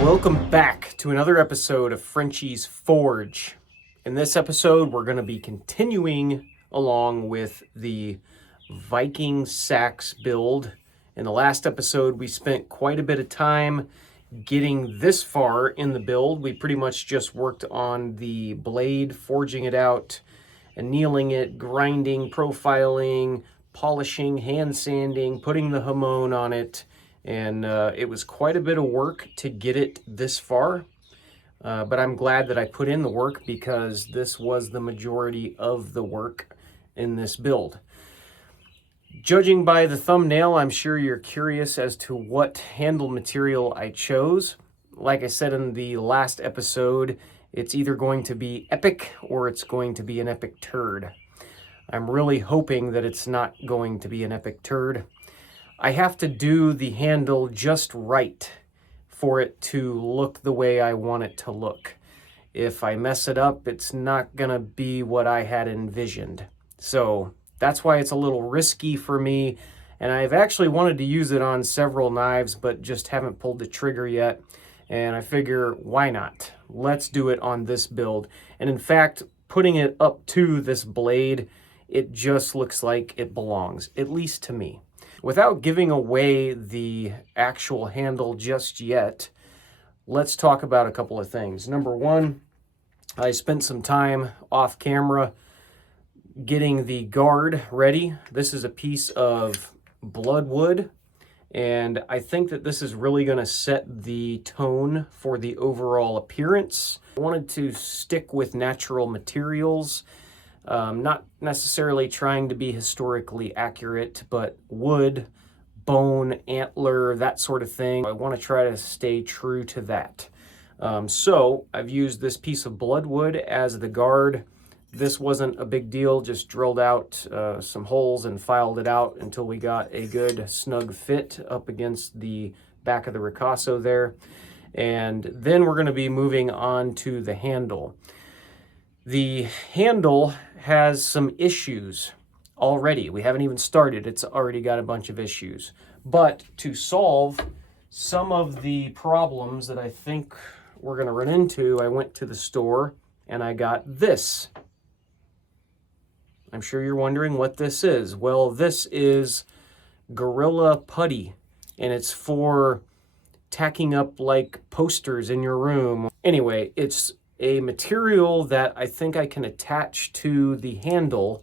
Welcome back to another episode of Frenchie's Forge. In this episode, we're going to be continuing along with the Viking Seax build. In the last episode, we spent quite a bit of time getting this far in the build. We pretty much just worked on the blade, forging it out, annealing it, grinding, profiling, polishing, hand sanding, putting the hamon on it. And it was quite a bit of work to get it this far, but I'm glad that I put in the work because this was the majority of the work in this build. Judging by the thumbnail, I'm sure you're curious as to what handle material I chose. Like I said in the last episode, it's either going to be epic or it's going to be an epic turd. I'm really hoping that it's not going to be an epic turd. I have to do the handle just right for it to look the way I want it to look. If I mess it up, it's not gonna be what I had envisioned. So that's why it's a little risky for me. And I've actually wanted to use it on several knives, but just haven't pulled the trigger yet. And I figure, why not? Let's do it on this build. And in fact, putting it up to this blade, it just looks like it belongs, at least to me. Without giving away the actual handle just yet, let's talk about a couple of things. Number one, I spent some time off camera getting the guard ready. This is a piece of bloodwood, and I think that this is really going to set the tone for the overall appearance. I wanted to stick with natural materials. Not necessarily trying to be historically accurate, but wood, bone, antler, that sort of thing. I want to try to stay true to that. So I've used this piece of bloodwood as the guard. This wasn't a big deal, just drilled out some holes and filed it out until we got a good snug fit up against the back of the ricasso there. And then we're going to be moving on to the handle. The handle has some issues already. We haven't even started. It's already got a bunch of issues. But to solve some of the problems that I think we're going to run into, I went to the store and I got this. I'm sure you're wondering what this is. Well, this is Gorilla Putty, and it's for tacking up like posters in your room. Anyway, it's a material that I think I can attach to the handle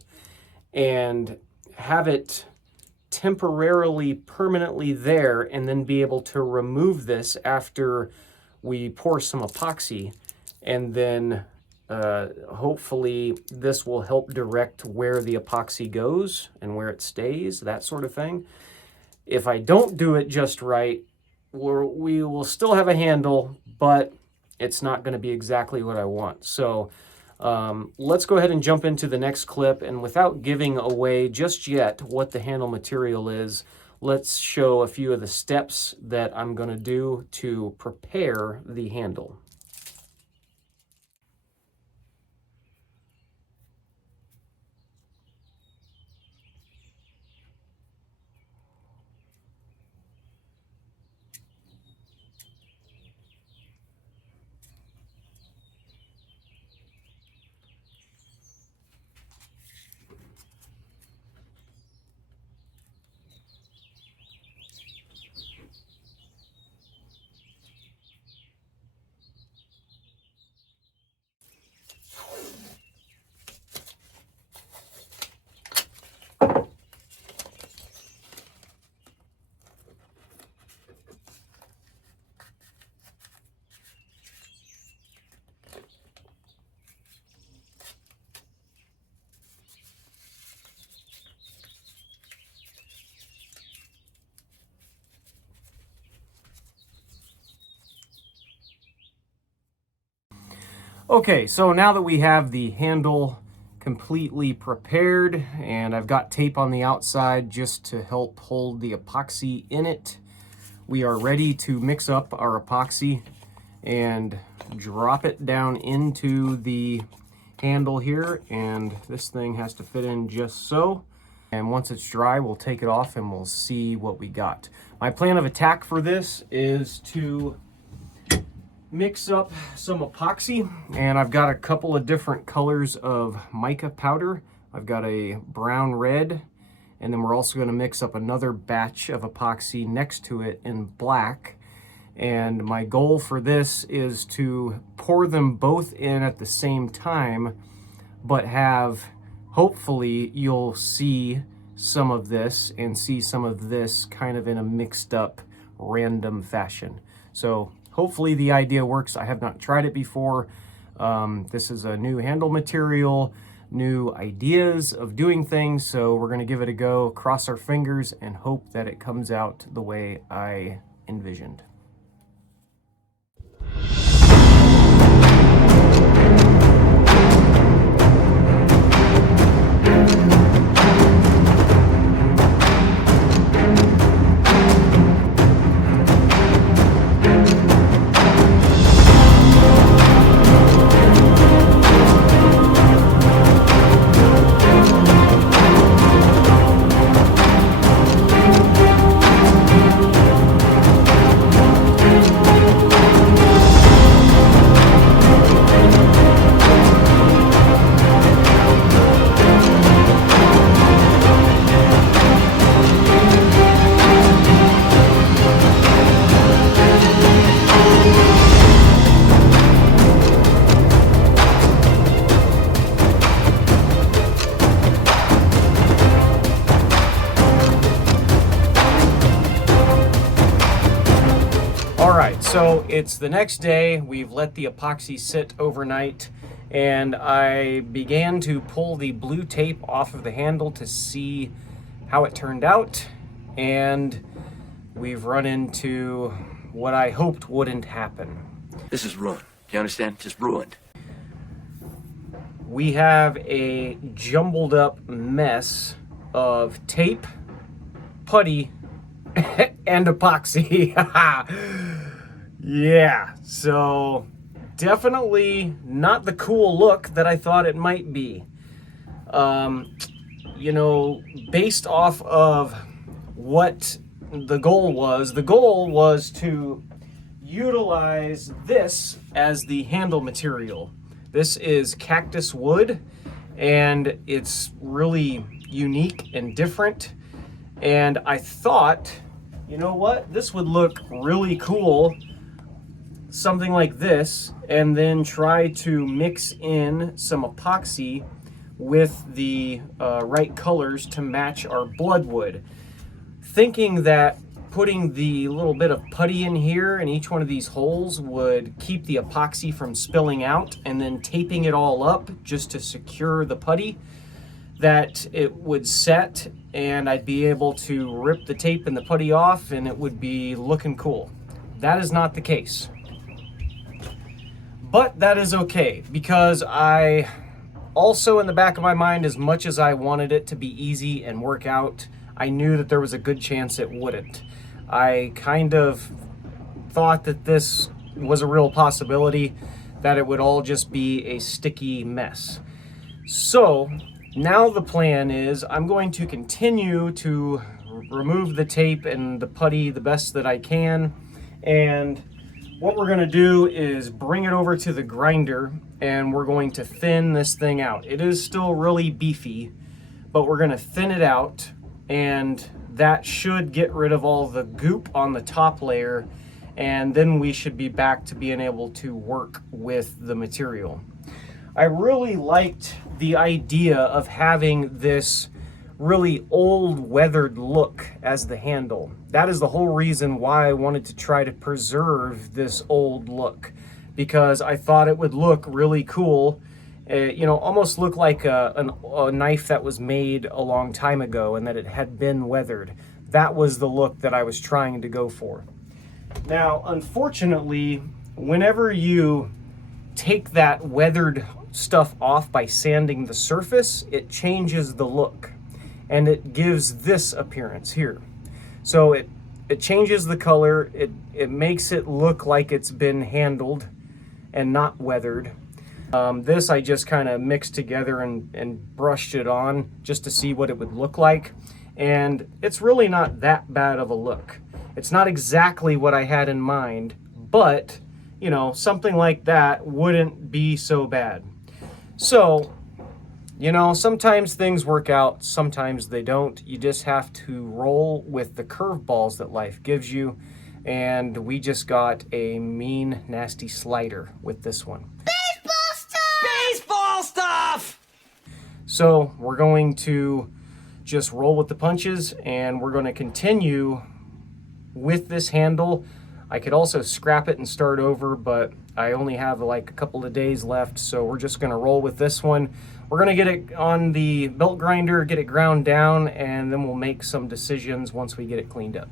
and have it temporarily, permanently there, and then be able to remove this after we pour some epoxy. And then hopefully this will help direct where the epoxy goes and where it stays, that sort of thing. If I don't do it just right, we will still have a handle, but it's not going to be exactly what I want. So let's go ahead and jump into the next clip. And without giving away just yet what the handle material is, let's show a few of the steps that I'm going to do to prepare the handle. Okay, so now that we have the handle completely prepared and I've got tape on the outside just to help hold the epoxy in it, we are ready to mix up our epoxy and drop it down into the handle here, and this thing has to fit in just so. And once it's dry, we'll take it off and we'll see what we got. My plan of attack for this is to mix up some epoxy, and I've got a couple of different colors of mica powder. I've got a brown red, and then we're also going to mix up another batch of epoxy next to it in black. And my goal for this is to pour them both in at the same time, but have, hopefully you'll see some of this and see some of this kind of in a mixed up random fashion. So hopefully the idea works. I have not tried it before. This is a new handle material, new ideas of doing things, so we're going to give it a go, cross our fingers, and hope that it comes out the way I envisioned. So it's the next day. We've let the epoxy sit overnight, and I began to pull the blue tape off of the handle to see how it turned out, and we've run into what I hoped wouldn't happen. This is ruined. You understand? Just ruined. We have a jumbled up mess of tape, putty, and epoxy. Yeah, so definitely not the cool look that I thought it might be. You know, based off of what the goal was to utilize this as the handle material. This is cactus wood, and it's really unique and different. And I thought, you know what, this would look really cool, something like this, and then try to mix in some epoxy with the right colors to match our bloodwood. Thinking that putting the little bit of putty in here in each one of these holes would keep the epoxy from spilling out, and then taping it all up just to secure the putty, that it would set and I'd be able to rip the tape and the putty off and it would be looking cool. That is not the case. But that is okay, because I also, in the back of my mind, as much as I wanted it to be easy and work out, I knew that there was a good chance it wouldn't. I kind of thought that this was a real possibility, that it would all just be a sticky mess. So now the plan is I'm going to continue to remove the tape and the putty the best that I can, and what we're going to do is bring it over to the grinder, and we're going to thin this thing out. It is still really beefy, but we're going to thin it out, and that should get rid of all the goop on the top layer, and then we should be back to being able to work with the material. I really liked the idea of having this really old weathered look as the handle. That is the whole reason why I wanted to try to preserve this old look, because I thought it would look really cool. You know, almost look like a knife that was made a long time ago and that it had been weathered. That was the look that I was trying to go for. Now, unfortunately, whenever you take that weathered stuff off by sanding the surface, it changes the look. And it gives this appearance here. So it changes the color, it makes it look like it's been handled and not weathered. This I just kind of mixed together and brushed it on just to see what it would look like. And it's really not that bad of a look. It's not exactly what I had in mind, but you know, something like that wouldn't be so bad. So, you know, sometimes things work out, sometimes they don't. You just have to roll with the curveballs that life gives you. And we just got a mean, nasty slider with this one. Baseball stuff! Baseball stuff! So we're going to just roll with the punches, and we're going to continue with this handle. I could also scrap it and start over, but I only have like a couple of days left, so we're just going to roll with this one. We're going to get it on the belt grinder, get it ground down, and then we'll make some decisions once we get it cleaned up.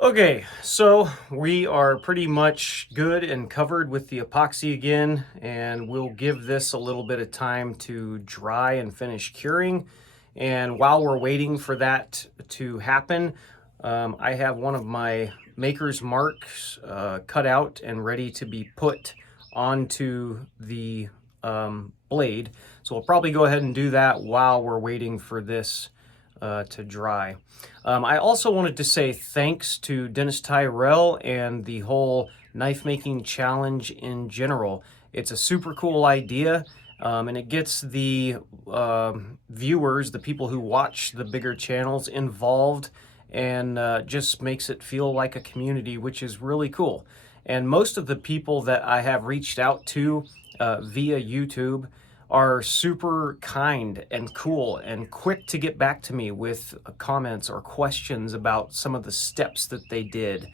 Okay, so we are pretty much good and covered with the epoxy again, and we'll give this a little bit of time to dry and finish curing. And while we're waiting for that to happen, I have one of my maker's marks cut out and ready to be put onto the blade. So we'll probably go ahead and do that while we're waiting for this to dry. I also wanted to say thanks to Dennis Tyrell and the whole knife making challenge in general. It's a super cool idea, and it gets the viewers, the people who watch the bigger channels, involved, and just makes it feel like a community, which is really cool. And most of the people that I have reached out to via YouTube are super kind and cool and quick to get back to me with comments or questions about some of the steps that they did.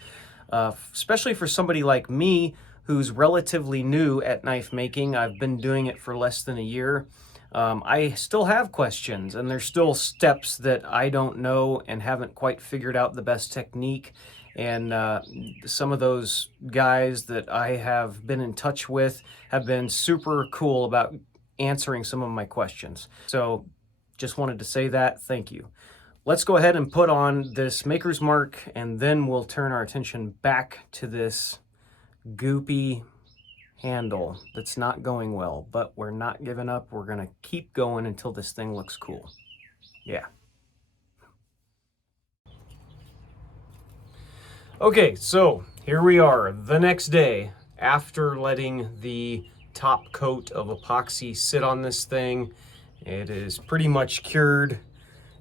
Especially for somebody like me who's relatively new at knife making. I've been doing it for less than a year. I still have questions, and there's still steps that I don't know and haven't quite figured out the best technique. And some of those guys that I have been in touch with have been super cool about answering some of my questions. So just wanted to say that. Thank you. Let's go ahead and put on this maker's mark, and then we'll turn our attention back to this goopy handle that's not going well, but we're not giving up. We're gonna keep going until this thing looks cool. Yeah. Okay, so here we are the next day after letting the top coat of epoxy sit on this thing. It is pretty much cured,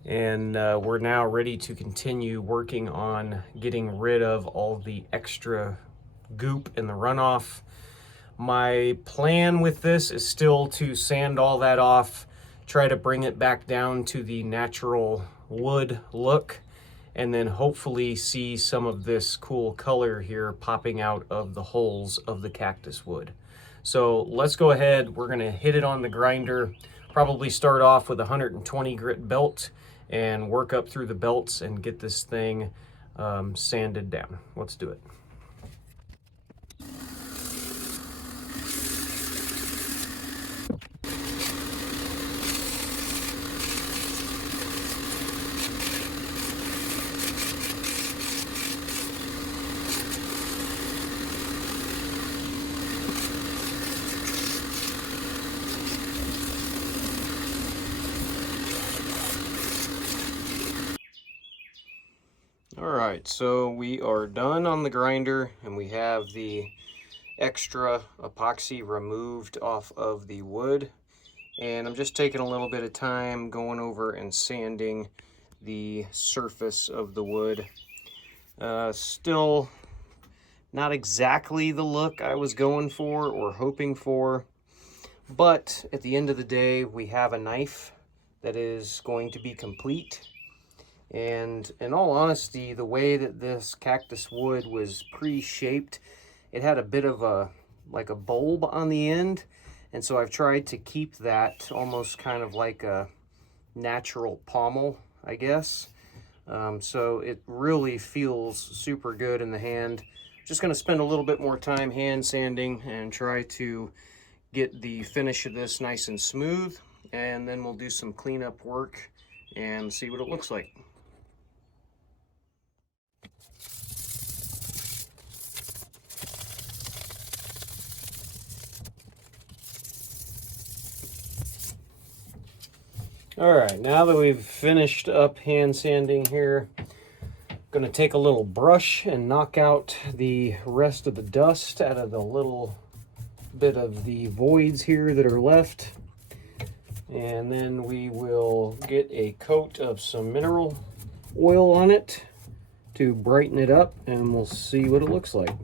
and we're now ready to continue working on getting rid of all the extra goop in the runoff. My plan with this is still to sand all that off, try to bring it back down to the natural wood look, and then hopefully see some of this cool color here popping out of the holes of the cactus wood. So let's go ahead. We're going to hit it on the grinder, probably start off with a 120 grit belt and work up through the belts and get this thing sanded down. Let's do it. Alright, so we are done on the grinder, and we have the extra epoxy removed off of the wood. And I'm just taking a little bit of time going over and sanding the surface of the wood. Still not exactly the look I was going for or hoping for, but at the end of the day, we have a knife that is going to be complete. And in all honesty, the way that this cactus wood was pre-shaped, it had a bit of a bulb on the end. And so I've tried to keep that almost kind of like a natural pommel, I guess. So it really feels super good in the hand. Just going to spend a little bit more time hand sanding and try to get the finish of this nice and smooth. And then we'll do some cleanup work and see what it looks like. All right, now that we've finished up hand sanding here, I'm going to take a little brush and knock out the rest of the dust out of the little bit of the voids here that are left. And then we will get a coat of some mineral oil on it to brighten it up, and we'll see what it looks like.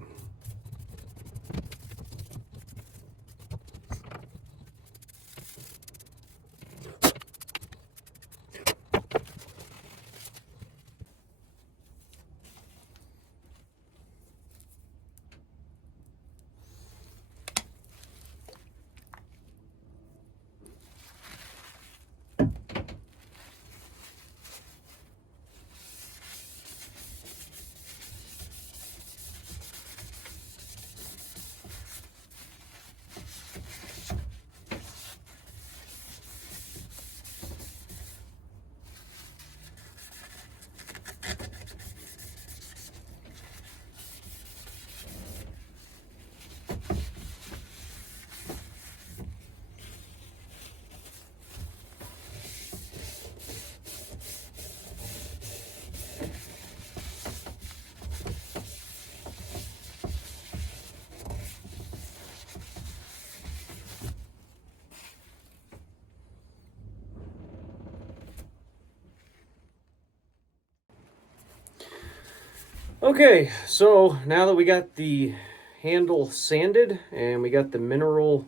Okay, so now that we got the handle sanded and we got the mineral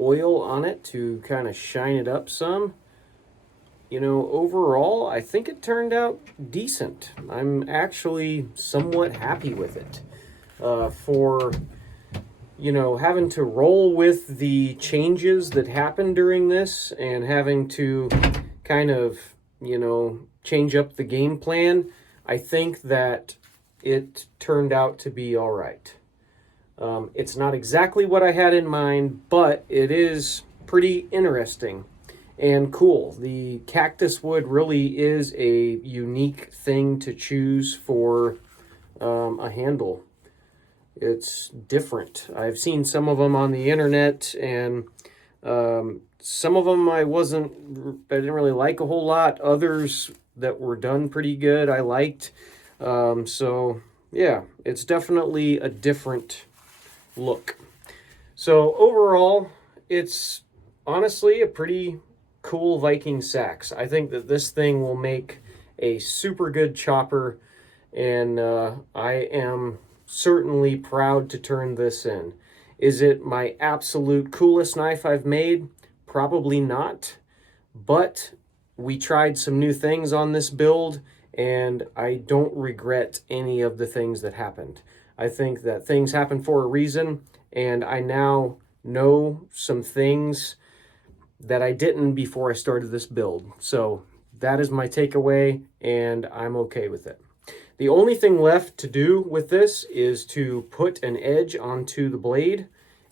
oil on it to kind of shine it up some, you know, overall, I think it turned out decent. I'm actually somewhat happy with it. For, you know, having to roll with the changes that happened during this and having to kind of, you know, change up the game plan, I think that it turned out to be all right. It's not exactly what I had in mind, but it is pretty interesting and cool. The cactus wood really is a unique thing to choose for a handle. It's different. I've seen some of them on the internet, and some of them I didn't really like a whole lot. Others that were done pretty good I liked. So yeah, it's definitely a different look. So overall, it's honestly a pretty cool Viking Seax. I think that this thing will make a super good chopper, and I am certainly proud to turn this in. Is it my absolute coolest knife I've made? Probably not, but we tried some new things on this build, and I don't regret any of the things that happened. I think that things happen for a reason, and I now know some things that I didn't before I started this build. So that is my takeaway, and I'm okay with it. The only thing left to do with this is to put an edge onto the blade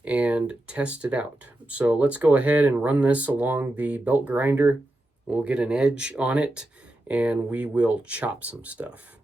and test it out. So let's go ahead and run this along the belt grinder. We'll get an edge on it, and we will chop some stuff.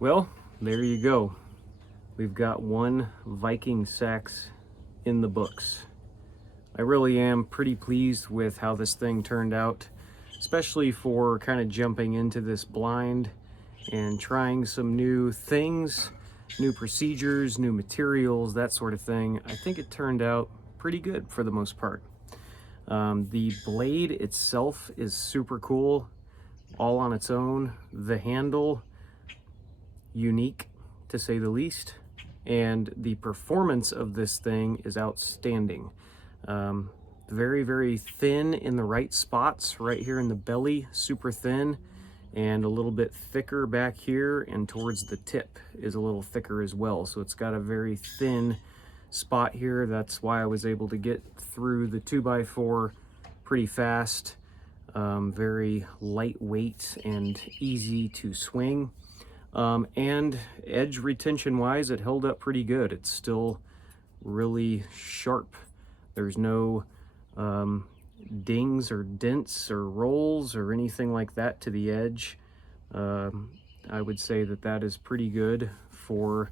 Well, there you go. We've got one Viking Seax in the books. I really am pretty pleased with how this thing turned out, especially for kind of jumping into this blind and trying some new things, new procedures, new materials, that sort of thing. I think it turned out pretty good for the most part. The blade itself is super cool, all on its own. The handle, unique to say the least, and the performance of this thing is outstanding. Very, very thin in the right spots, right here in the belly, super thin, and a little bit thicker back here, and towards the tip is a little thicker as well. So it's got a very thin spot here. That's why I was able to get through the 2x4 pretty fast. Very lightweight and easy to swing. And edge retention wise, it held up pretty good. It's still really sharp. There's no dings or dents or rolls or anything like that to the edge. I would say that that is pretty good for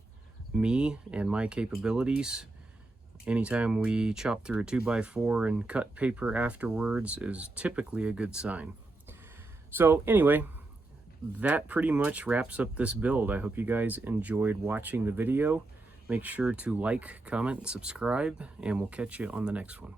me and my capabilities. Anytime we chop through a 2x4 and cut paper afterwards is typically a good sign. So anyway, that pretty much wraps up this build. I hope you guys enjoyed watching the video. Make sure to like, comment, and subscribe, and we'll catch you on the next one.